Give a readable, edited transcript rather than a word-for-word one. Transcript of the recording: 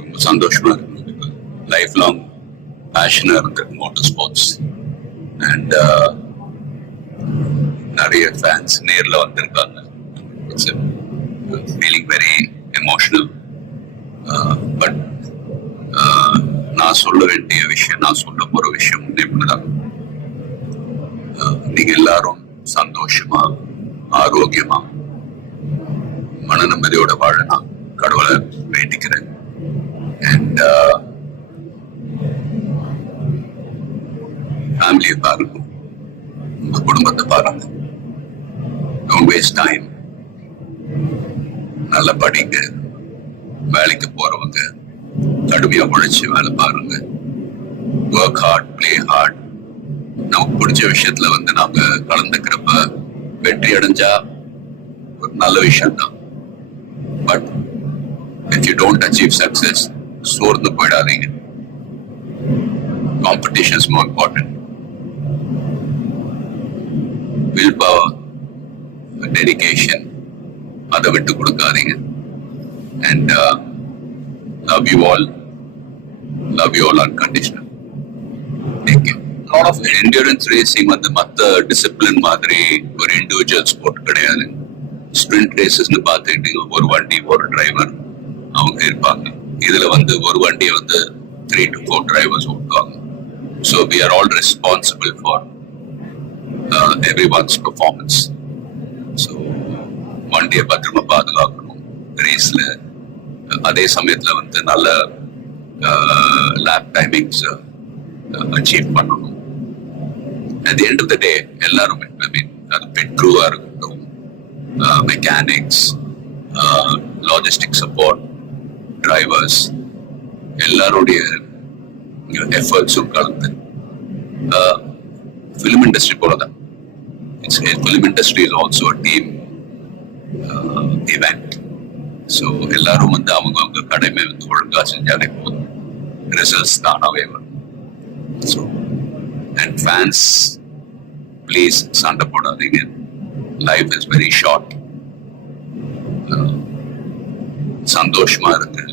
ரொம்ப சந்தோஷமா இருக்கு. லைஃப் லாங் பேஷனா இருந்திருக்கு மோட்டார் ஸ்போர்ட்ஸ். அண்ட் நிறைய ஃபேன்ஸ் நேர்ல வந்திருக்காங்க. It's feeling very emotional. But நான் சொல்ல வேண்டிய விஷயம், நான் சொல்ல போற விஷயம் இப்படிதான். நீங்க எல்லாரும் சந்தோஷமா, ஆரோக்கியமா, மன நிம்மதியோட வாழ நான் கடவுளை வேண்டிக்கிறேன். அண்ட் ஃபேமிலியை பாருங்க, உங்க குடும்பத்தை பாருங்க. Don't waste time. நல்லா படிங்க. வேலைக்கு போறவங்க கடுமையா உழைச்சு வேலை பாருங்க. Work hard, play hard. நமக்கு பிடிச்ச விஷயத்துல நாம கலந்துக்கிறப்ப வெற்றி அடைஞ்சா ஒரு நல்ல விஷயம் தான். But if you don't achieve success, சோர்ந்து போயிடாதீங்க. Competition is more important. Willpower, dedication, அதை விட்டு கொடுக்காதீங்க. And love you all unconditional. Thank you. lot of endurance racing மத்த டிசிப்ளின் மாதிரி ஒரு இண்டிவிஜுவல் ஸ்போர்ட் கிடையாது. ஸ்பிரிண்ட் ரேசஸ்னு பார்த்துக்கிட்டீங்க, ஒரு வண்டி ஒரு டிரைவர் அவங்க இருப்பாங்க. இதுல ஒரு வண்டியை 3 to 4 டிரைவர்ஸ் ஓட்டுவாங்க. So we are all responsible for everyone's performance. So வண்டியை பத்திரமா பாதுகாக்கணும் ரேஸ்ல. அதே சமயத்துல நல்ல லேப் டைமிங்ஸ் அச்சீவ் பண்ணணும். At the end of the day, எல்லாருமே, அது பெட் க்ரூவா இருக்கட்டும், மெக்கானிக்ஸ், லாஜிஸ்டிக் சப்போர்ட், டிரைவர்ஸ், எல்லாருடைய எஃபர்ட்ஸும் கலந்து ஃபிலிம் இண்டஸ்ட்ரி போலதான். Film industry is also a team event. So எல்லாரும் அவங்க கடமை ஒழுங்கா செஞ்சாலே போதும், ரிசல்ட்ஸ் தானாவே வரும். ஸோ and fans, please சண்டை போடாதீங்க. Life is very short. சந்தோஷமா இருக்கு.